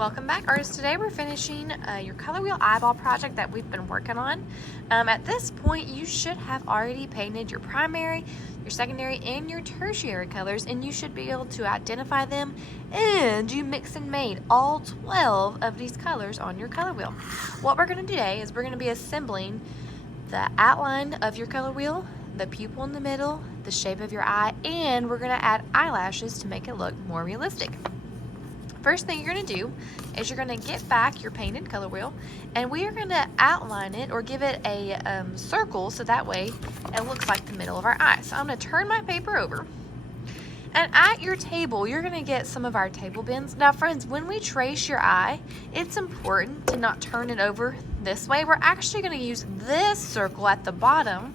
Welcome back, artists. Today we're finishing your color wheel eyeball project that we've been working on. At this point, you should have already painted your primary, your secondary, and your tertiary colors, and you should be able to identify them. And you mixed and made all 12 of these colors on your color wheel. What we're going to do today is we're going to be assembling the outline of your color wheel, the pupil in the middle, the shape of your eye, and we're going to add eyelashes to make it look more realistic. First thing you're going to do is you're going to get back your painted color wheel, and we are going to outline it or give it a circle so that way it looks like the middle of our eye. So I'm going to turn my paper over, and at your table you're going to get some of our table bends. Now friends, when we trace your eye, it's important to not turn it over this way. We're actually going to use this circle at the bottom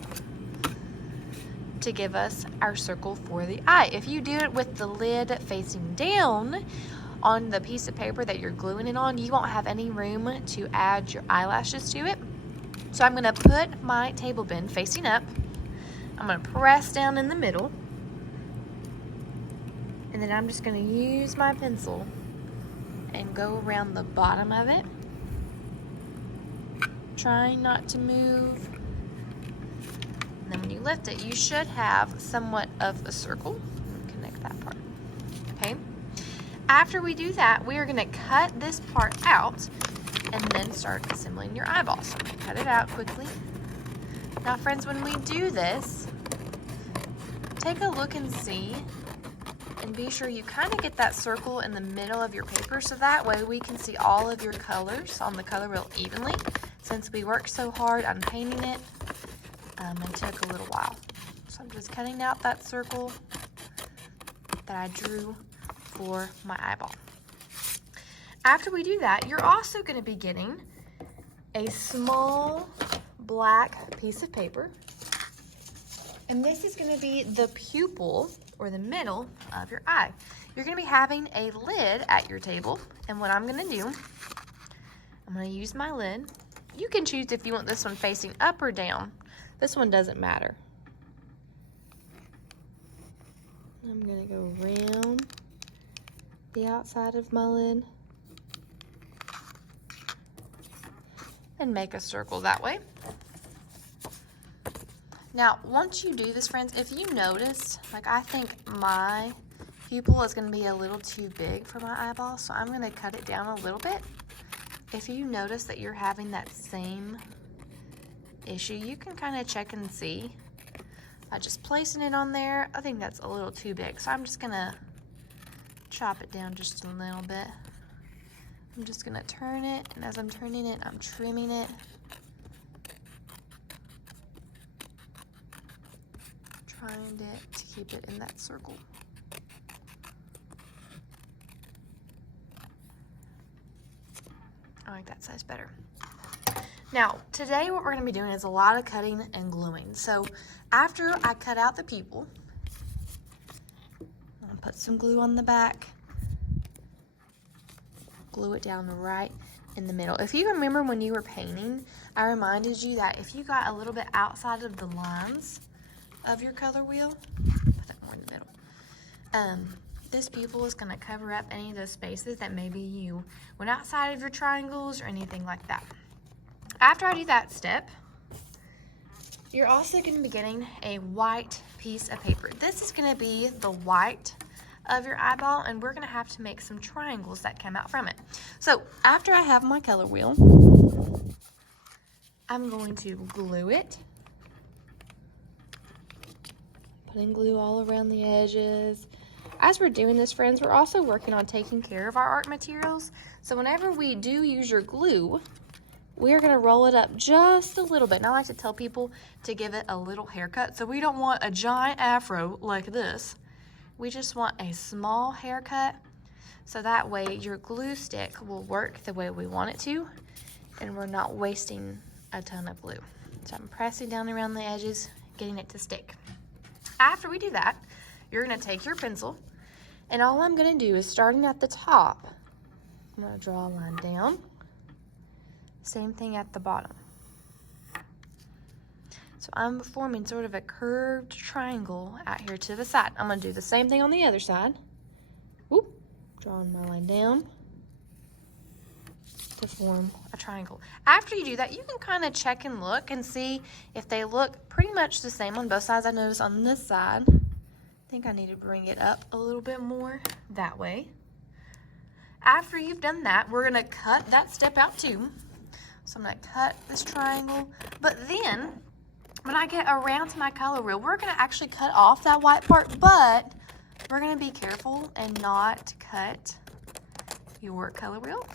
to give us our circle for the eye. If you do it with the lid facing down on the piece of paper that you're gluing it on, you won't have any room to add your eyelashes to it. So I'm going to put my table bend facing up. I'm going to press down in the middle, and then I'm just going to use my pencil and go around the bottom of it, trying not to move. And then when you lift it, you should have somewhat of a circle. Connect that part. Okay. After we do that, we are going to cut this part out and then start assembling your eyeball. So I'm going to cut it out quickly. Now friends, when we do this, take a look and see, and be sure you kind of get that circle in the middle of your paper so that way we can see all of your colors on the color wheel evenly. Since we worked so hard on painting it, it took a little while. So I'm just cutting out that circle that I drew for my eyeball. After we do that, you're also going to be getting a small black piece of paper, and this is going to be the pupil or the middle of your eye. You're going to be having a lid at your table, and what I'm going to do, I'm going to use my lid. You can choose if you want this one facing up or down. This one doesn't matter. I'm going to go around the outside of my lid and make a circle that way. Now, once you do this, friends, if you notice, like I think my pupil is going to be a little too big for my eyeball, so I'm going to cut it down a little bit. If you notice that you're having that same issue, you can kind of check and see by just placing it on there. I think that's a little too big, so I'm just going to chop it down just a little bit. I'm just going to turn it, and as I'm turning it, I'm trimming it. Trying to keep it in that circle. I like that size better. Now, today what we're going to be doing is a lot of cutting and gluing. So after I cut out the pupil, I'm going to put some glue on the back, glue it down right in the middle. If you remember when you were painting, I reminded you that if you got a little bit outside of the lines of your color wheel, put that more in the middle, this pupil is going to cover up any of those spaces that maybe you went outside of your triangles or anything like that. After I do that step, you're also going to be getting a white piece of paper. This is going to be the white of your eyeball, and we're going to have to make some triangles that come out from it. So after I have my color wheel, I'm going to glue it. Putting glue all around the edges. As we're doing this, friends, we're also working on taking care of our art materials. So whenever we do use your glue, we're going to roll it up just a little bit. And I like to tell people to give it a little haircut. So we don't want a giant afro like this. We just want a small haircut, so that way your glue stick will work the way we want it to, and we're not wasting a ton of glue. So I'm pressing down around the edges, getting it to stick. After we do that, you're going to take your pencil, and all I'm going to do is, starting at the top, I'm going to draw a line down. Same thing at the bottom. So I'm forming sort of a curved triangle out here to the side. I'm going to do the same thing on the other side. Whoop, drawing my line down. to form a triangle. After you do that, you can kind of check and look and see if they look pretty much the same on both sides. I notice on this side, I think I need to bring it up a little bit more that way. After you've done that, we're gonna cut that step out too. So I'm gonna cut this triangle, but then when I get around to my color wheel, we're gonna actually cut off that white part, but we're gonna be careful and not cut your color wheel.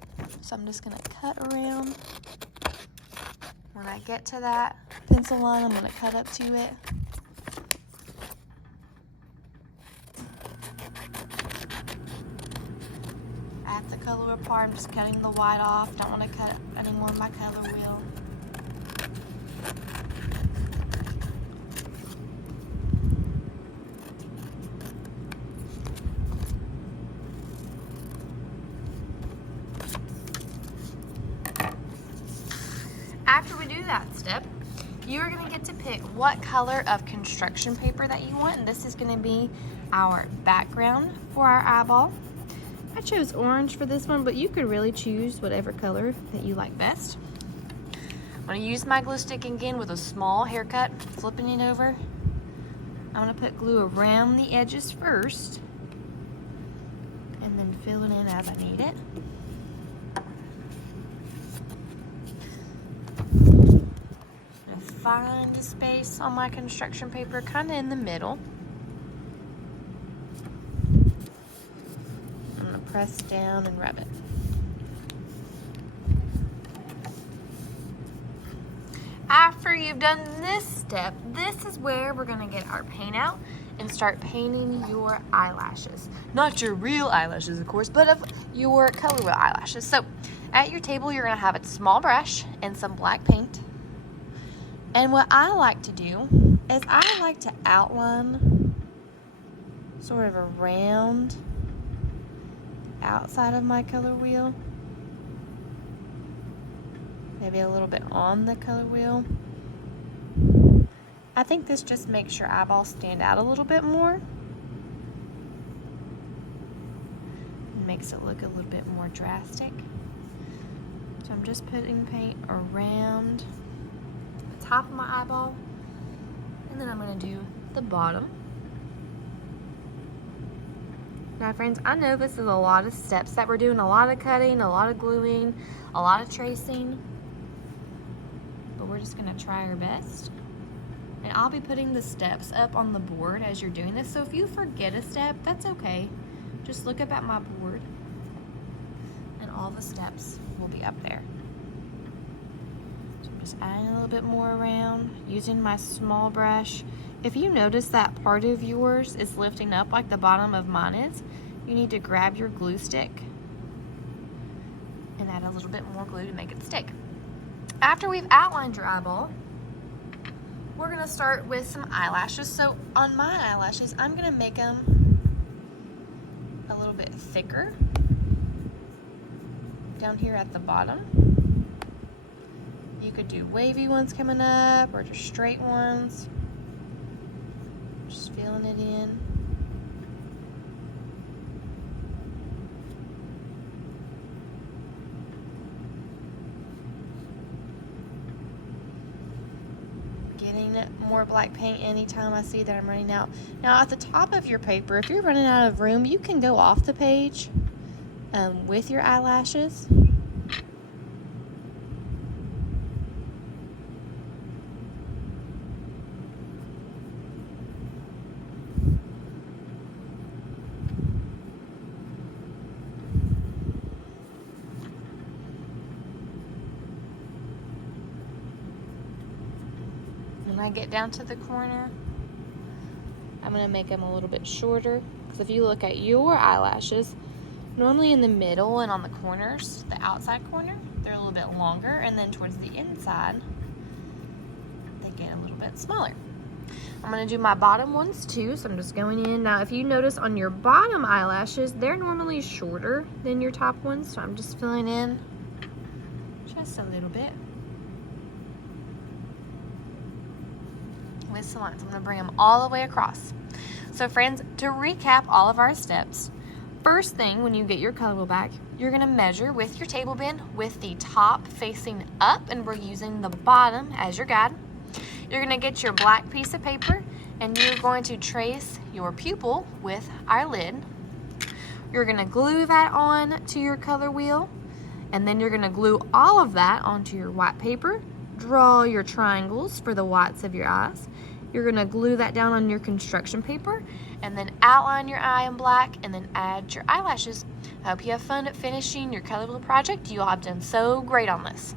So I'm just gonna cut around. When I get to that pencil line, I'm gonna cut up to it. At the color wheel part, I'm just cutting the white off. Don't wanna cut any more of my color wheel. After we do that step, you're gonna get to pick what color of construction paper that you want, and this is gonna be our background for our eyeball. I chose orange for this one, but you could really choose whatever color that you like best. I'm gonna use my glue stick again with a small haircut, flipping it over. I'm gonna put glue around the edges first, and then fill it in as I need it. Find a space on my construction paper, kind of in the middle. I'm gonna press down and rub it. After you've done this step, this is where we're gonna get our paint out and start painting your eyelashes. Not your real eyelashes, of course, but of your color wheel eyelashes. So at your table, you're gonna have a small brush and some black paint. And what I like to do is I like to outline sort of around the outside of my color wheel. Maybe a little bit on the color wheel. I think this just makes your eyeballs stand out a little bit more. It makes it look a little bit more drastic. So I'm just putting paint around top of my eyeball, and then I'm going to do the bottom. Now friends, I know this is a lot of steps that we're doing, a lot of cutting, a lot of gluing, a lot of tracing, but we're just going to try our best. And I'll be putting the steps up on the board as you're doing this, so if you forget a step, that's okay. Just look up at my board and all the steps will be up there. Just adding a little bit more around, using my small brush. If you notice that part of yours is lifting up like the bottom of mine is, you need to grab your glue stick and add a little bit more glue to make it stick. After we've outlined your eyeball, we're gonna start with some eyelashes. So on my eyelashes, I'm gonna make them a little bit thicker down here at the bottom. You could do wavy ones coming up or just straight ones. Just filling it in. Getting more black paint anytime I see that I'm running out. Now at the top of your paper, if you're running out of room, you can go off the page with your eyelashes. When I get down to the corner, I'm going to make them a little bit shorter, because if you look at your eyelashes, normally in the middle and on the corners, the outside corner, they're a little bit longer, and then towards the inside, they get a little bit smaller. I'm going to do my bottom ones too, so I'm just going in. Now, if you notice on your bottom eyelashes, they're normally shorter than your top ones, so I'm just filling in just a little bit with some lines. I'm going to bring them all the way across. So friends, to recap all of our steps, First thing, when you get your color wheel back, you're gonna measure with your table bin with the top facing up, and we're using the bottom as your guide. You're gonna get your black piece of paper and you're going to trace your pupil with our lid. You're gonna glue that on to your color wheel, and then you're gonna glue all of that onto your white paper. Draw your triangles for the whites of your eyes. You're gonna glue that down on your construction paper, and then outline your eye in black, and then add your eyelashes. I hope you have fun at finishing your color wheel project. You all have done so great on this.